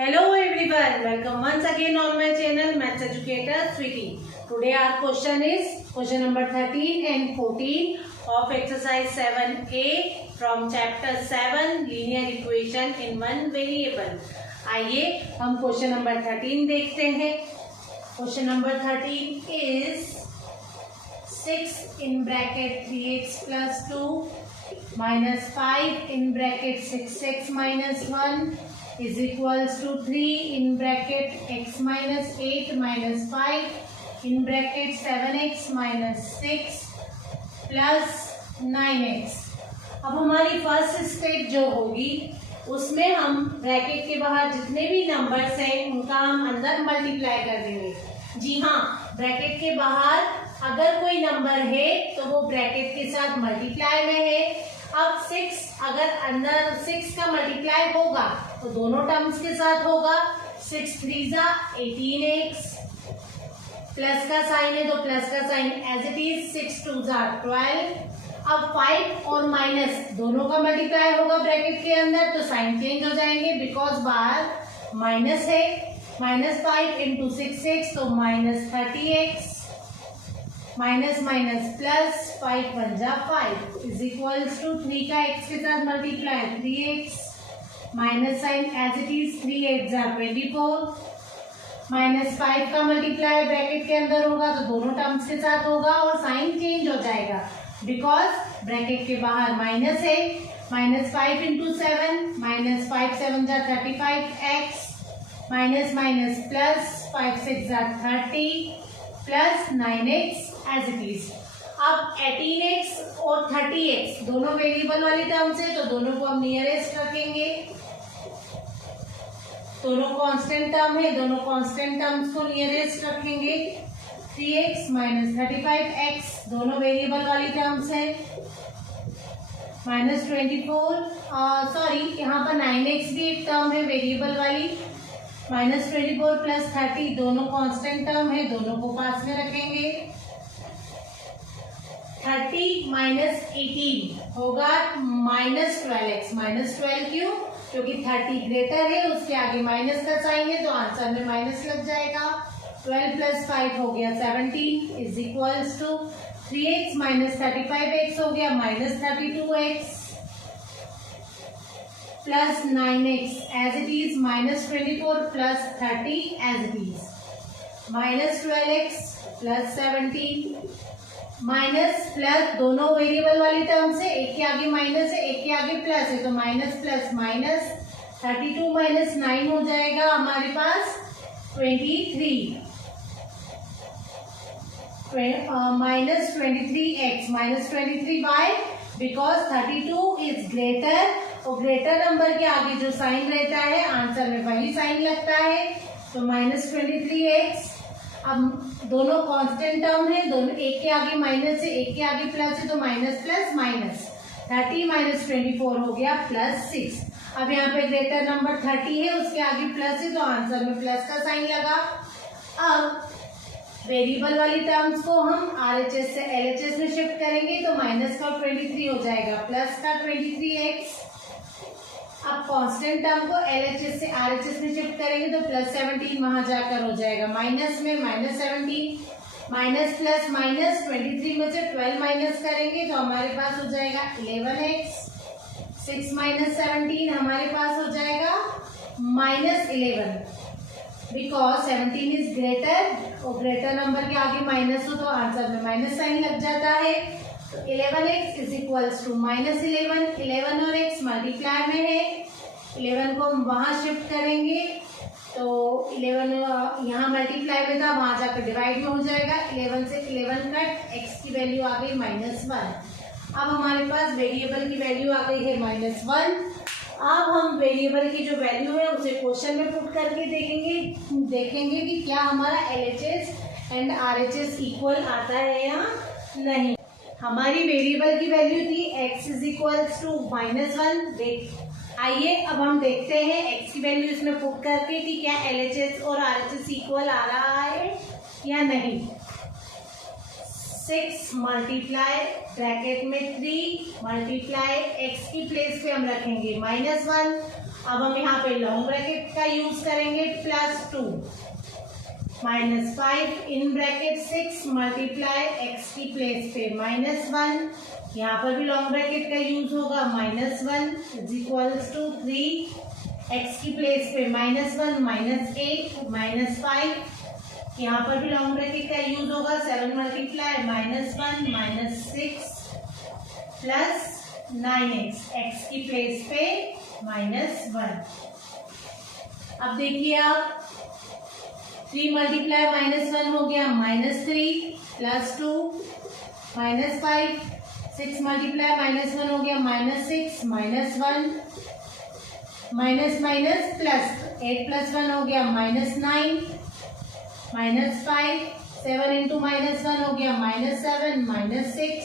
Hello everyone, welcome once again on my channel Maths Educator Sweetie. Today our question is question number 13 and 14 of exercise 7A from chapter 7 linear equation in one variable. आइए हम question number 13 देखते हैं. Question number 13 is 6 in bracket 3x plus 2 minus 5 in bracket 6x minus 1 is equals to 3 in bracket x minus 8 minus 5 in bracket 7x minus 6 plus 9x. अब हमारी first step जो होगी उसमें हम ब्रैकेट के बाहर जितने भी नंबर्स हैं उनका हम अंदर मल्टीप्लाई कर देंगे. जी हाँ, ब्रैकेट के बाहर अगर कोई नंबर है तो वो ब्रैकेट के साथ मल्टीप्लाई में है. अब 6 अगर अंदर 6 का मल्टीप्लाई होगा तो दोनों टर्म्स के साथ होगा. 6 3 जा 18x, प्लस का साइन है तो प्लस का साइन एज इट इज. 6 2 जा 12. अब 5 और माइनस दोनों का मल्टीप्लाई होगा ब्रैकेट के अंदर तो साइन चेंज हो जाएंगे बिकॉज बाहर माइनस है. -5 इंटू 6x तो -30x माइनस माइनस प्लस 5 1 जा 5 इज इक्वल्स टू 3 का x के साथ multiply 3x minus sign as it is. 3 8 जा 24 -5 का मल्टीप्लाई ब्रैकेट के अंदर होगा तो दोनों टर्म्स के साथ होगा और साइन चेंज हो जाएगा बिकॉज ब्रैकेट के बाहर माइनस है. -5 इंटू 7 -5 7 जा 35x माइनस माइनस प्लस 5 6 जा 30 plus 9x as it is. अब 18x और 30x दोनों वेरिएबल वाली टर्म्स है तो दोनों को हम नियरेस्ट रखेंगे. दोनों कांस्टेंट टर्म है, दोनों कांस्टेंट टर्म्स को नियरेस्ट रखेंगे. 3x माइनस 35x दोनों वेरिएबल वाली टर्म्स है. -24 सॉरी यहाँ पर 9x भी एक टर्म है वेरिएबल वाली. -24 प्लस 30 दोनों कांस्टेंट टर्म है, दोनों को पास में रखेंगे. 30 माइनस 18 होगा -12x. -12 क्यों? क्योंकि 30 ग्रेटर है, उसके आगे माइनस का साइन है तो आंसर में माइनस लग जाएगा. 12 प्लस 5 हो गया 17 is equals to 3x minus 35x हो गया -32x plus 9x as it is. -24 plus 30 as it is. -12x plus 17 minus plus दोनों वेरिएबल वाली टर्म से एक के आगे माइनस है एक के आगे प्लस है तो माइनस प्लस माइनस 32 माइनस 9 हो जाएगा हमारे पास 23 minus 23x -23 by because 32 is greater और ग्रेटर नंबर के आगे जो साइन रहता है आंसर में वही साइन लगता है तो -23x. अब दोनों कांस्टेंट टर्म है, दोनों एक के आगे माइनस है एक के आगे प्लस है तो माइनस प्लस माइनस 30 माइनस 24 हो गया +6. अब यहाँ पे ग्रेटर नंबर 30 है उसके आगे प्लस है तो आंसर में प्लस का साइन लगा. अब वेरिएबल वाली टर्म्स को हम RHS से LHS में शिफ्ट करेंगे तो माइनस का 23 हो जाएगा प्लस का 23x. अब कांस्टेंट टर्म को LHS से RHS में शिफ्ट करेंगे तो +17 वहां जाकर हो जाएगा माइनस में -17 माइनस प्लस माइनस 23 में से 12 माइनस करेंगे तो हमारे पास हो जाएगा 11x. 6 माइनस 17 हमारे पास हो जाएगा -11 बिकॉज 17 इज ग्रेटर और ग्रेटर नंबर के आगे माइनस हो तो आंसर में माइनस साइन लग जाता है. 11x is equals to -11. 11 और x मल्टीप्लाई में है, 11 को हम वहां शिफ्ट करेंगे तो 11 यहाँ मल्टीप्लाई में था वहां जाकर डिवाइड में हो जाएगा. 11 से 11 कट x की वैल्यू आ गई -1. अब हमारे पास वेरिएबल की वैल्यू आ गई है -1. अब हम वेरिएबल की जो वैल्यू है उसे क्वेश्चन में पुट करके देखेंगे कि क्या हमारा LHS एंड RHS इक्वल आता है या नहीं. हमारी वेरिएबल की वैल्यू थी x इज इक्वल्स टू -1. आइए अब हम देखते हैं x की वैल्यू इसमें पुट करके कि क्या LHS और RHS इक्वल आ रहा है या नहीं. 6 मल्टीप्लाई ब्रैकेट में 3 मल्टीप्लाई x की प्लेस पे हम रखेंगे -1 अब हम यहाँ पे लॉन्ग ब्रैकेट का यूज करेंगे, +2 -5 इन ब्रैकेट 6 मल्टीप्लाई x की प्लेस पे -1, यहाँ पर भी लॉन्ग ब्रैकेट का यूज होगा, -1 = 3 x की प्लेस पे -1 -8 -5, यहाँ पर भी लॉन्ग ब्रैकेट का यूज होगा, 7 मल्टीप्लाई -1 -6 प्लस 9x x की प्लेस पे -1। अब देखिए आप 3 मल्टीप्लाई -1 हो गया -3 +2 -5, 6 मल्टीप्लाई -1 हो गया -6 -1 माइनस माइनस प्लस 8 + 1 हो गया -9 -5, 7 इंटू -1 हो गया -7 -6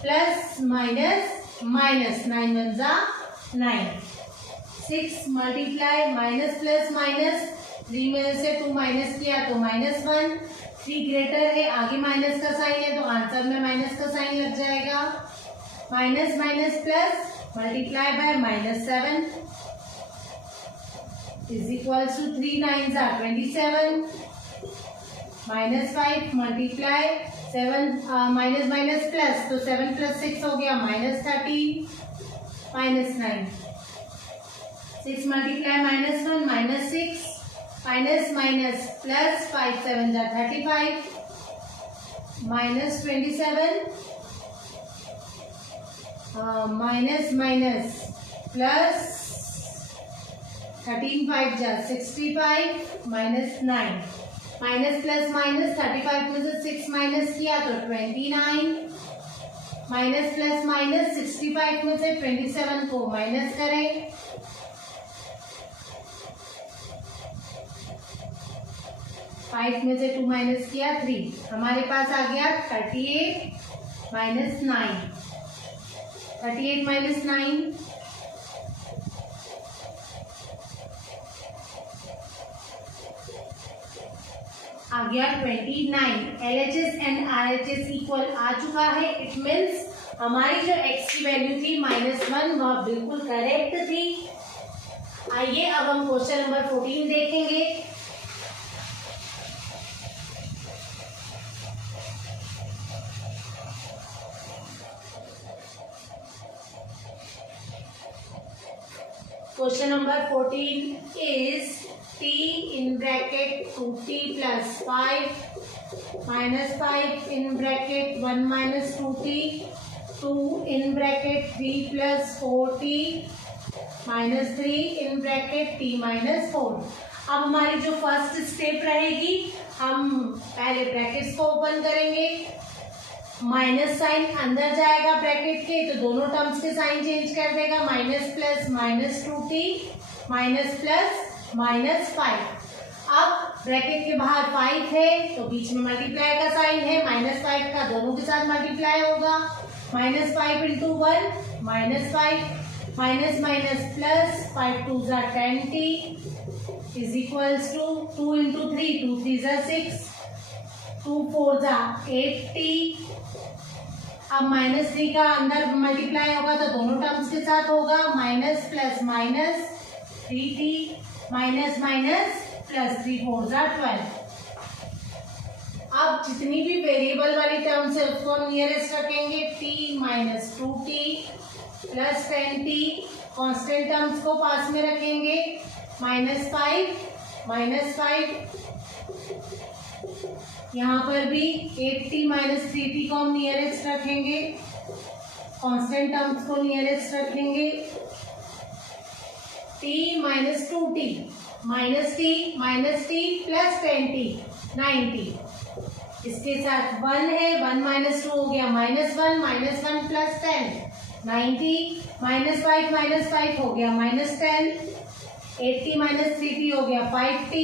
plus minus 9 × 9, 6 multiply minus plus minus 3 में से 2 माइनस किया तो -1, 3 ग्रेटर है, आगे माइनस का साइन है तो आंसर में माइनस का साइन लग जाएगा, minus minus plus multiply by -7 = 3 9 = 27, -5 multiply 7 minus minus plus तो 7 + 6 हो गया -13 -9, 6 multiply -1 -6 minus minus plus 5 7 = 35 -27 minus minus plus 13 5 = 65 -9, minus plus minus 35 में से 6 माइनस किया तो 29, माइनस प्लस माइनस 65 में से 27 को माइनस करें, 5 में से 2 माइनस किया 3, हमारे पास आ गया 38 - 9, 38 - 9 आ गया 29। LHS एंड RHS इक्वल आ चुका है, इट मीन्स हमारी जो x की वैल्यू थी -1 वह बिल्कुल करेक्ट थी। आइए अब हम क्वेश्चन नंबर 14 देखेंगे। Question number 14 is t in bracket 2t plus 5 minus 5 in bracket 1 minus 2t, 2 in bracket 3 plus 4t minus 3 in bracket t minus 4। अब हमारी जो फर्स्ट स्टेप रहेगी, हम पहले ब्रैकेट्स को ओपन करेंगे, माइनस साइन अंदर जाएगा ब्रैकेट के तो दोनों टर्म्स के साइन चेंज कर देगा, minus plus -2t minus plus -5। अब ब्रैकेट के बाहर 5 है तो बीच में मल्टीप्लाई का साइन है, -5 का दोनों के साथ मल्टीप्लाई होगा, -5 × 1 -5 minus minus plus 5 2 = 10t = 2 × 3 2 3 = 6 2 4 = 8t। अब -3 का अंदर मल्टीप्लाई होगा तो दोनों टर्म्स के साथ होगा, minus plus minus 3t minus minus plus 3 4 = 12। अब जितनी भी वेरिएबल वाली टर्म्स है उसको हम नियरेस्ट रखेंगे, t - 2t plus 10t, constant terms को पास में रखेंगे, -5 यहाँ पर भी 8t - 3t को हम नियरेस्ट रखेंगे, कांस्टेंट टर्म्स को नियरेस्ट रखेंगे, t - 2t -t plus 10t 9t, इसके साथ 1 है, 1 - 2 हो गया -1 प्लस 10 90, -5 हो गया -10, 8t - 3t हो गया 5t,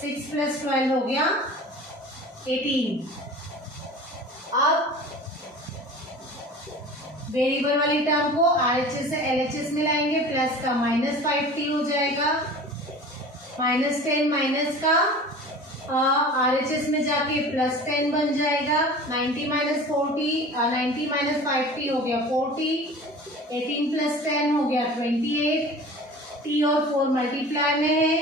6 + 12 हो गया 18। अब वेरिएबल वाली टर्म को RHS से LHS में लाएंगे, प्लस का -5t हो जाएगा, -10 माइनस का RHS में जाके +10 बन जाएगा, 90 - 5t हो गया 40, 18 प्लस 10 हो गया 28। टी और 4 मल्टीप्लाई में है,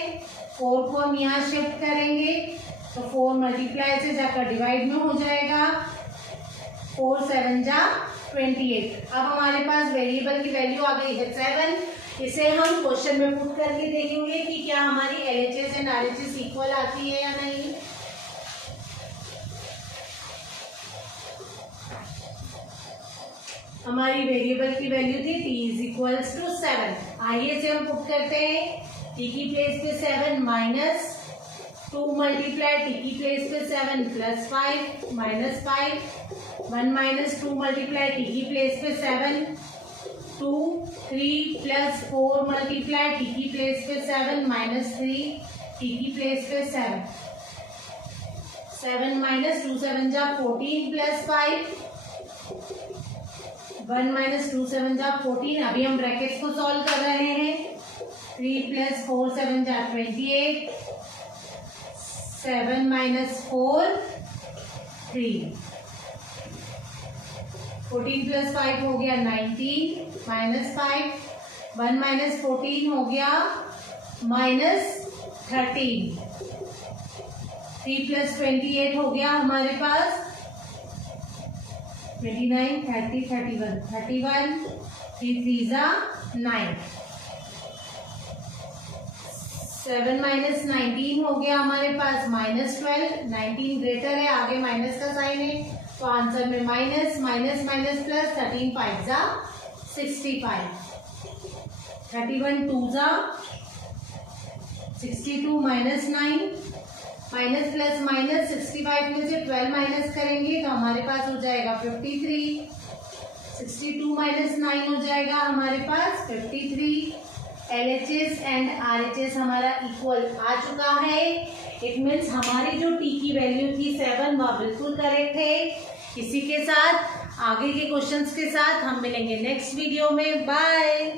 4 को हम यहाँ शिफ्ट करेंगे तो 4 मल्टीप्लाई से जाकर डिवाइड में हो जाएगा। 4 7 जा 28। अब हमारे पास वेरिएबल की वैल्यू आ गई है 7। इसे हम क्वेश्चन में पुट करके देखेंगे कि क्या हमारी LHS एंड RHS इक्वल आती है या नहीं। हमारी वेरिएबल की वैल्यू थी t इज इक्वल्स टू 7। आइए इसे हम पुट करते हैं। t की प्लेस पे 7 माइनस 2 मल्टीप्लाई t की प्लेस पे 7 plus 5 minus 5। 1 minus 2 multiply t की प्लेस पे 7 2 3 प्लस 4 मल्टीप्लाई t की प्लेस पे 7 माइनस 3 t की प्लेस पे 7 माइनस 2 7 जा 14 प्लस 5 1 माइनस 2 7 जा 14। अभी हम ब्रैकेट्स को सॉल्व कर रहे हैं। 3 प्लस 4 7 जा 28। 7 माइनस 4 3। 14 प्लस 5 हो गया 19 माइनस 5। 1 माइनस 14 हो गया माइनस 13। 3 प्लस 28 हो गया हमारे पास 29 30 31 31। 3 3 जा 9। 7 माइनस 19 हो गया हमारे पास माइनस 12। 19 ग्रेटर है, आगे माइनस का साइन है तो आंसर में माइनस माइनस माइनस प्लस। 13 5 जा 65। 31 2 जा 62 माइनस 9 माइनस प्लस माइनस। 65 में से 12 माइनस करेंगे तो हमारे पास हो जाएगा 53। 62 माइनस 9 हो जाएगा हमारे पास 53। LHS एंड RHS हमारा इक्वल आ चुका है। इट मीन्स हमारी जो t की वैल्यू थी 7 वह बिल्कुल करेक्ट है। इसी के साथ आगे के क्वेश्चंस के साथ हम मिलेंगे नेक्स्ट वीडियो में। बाय।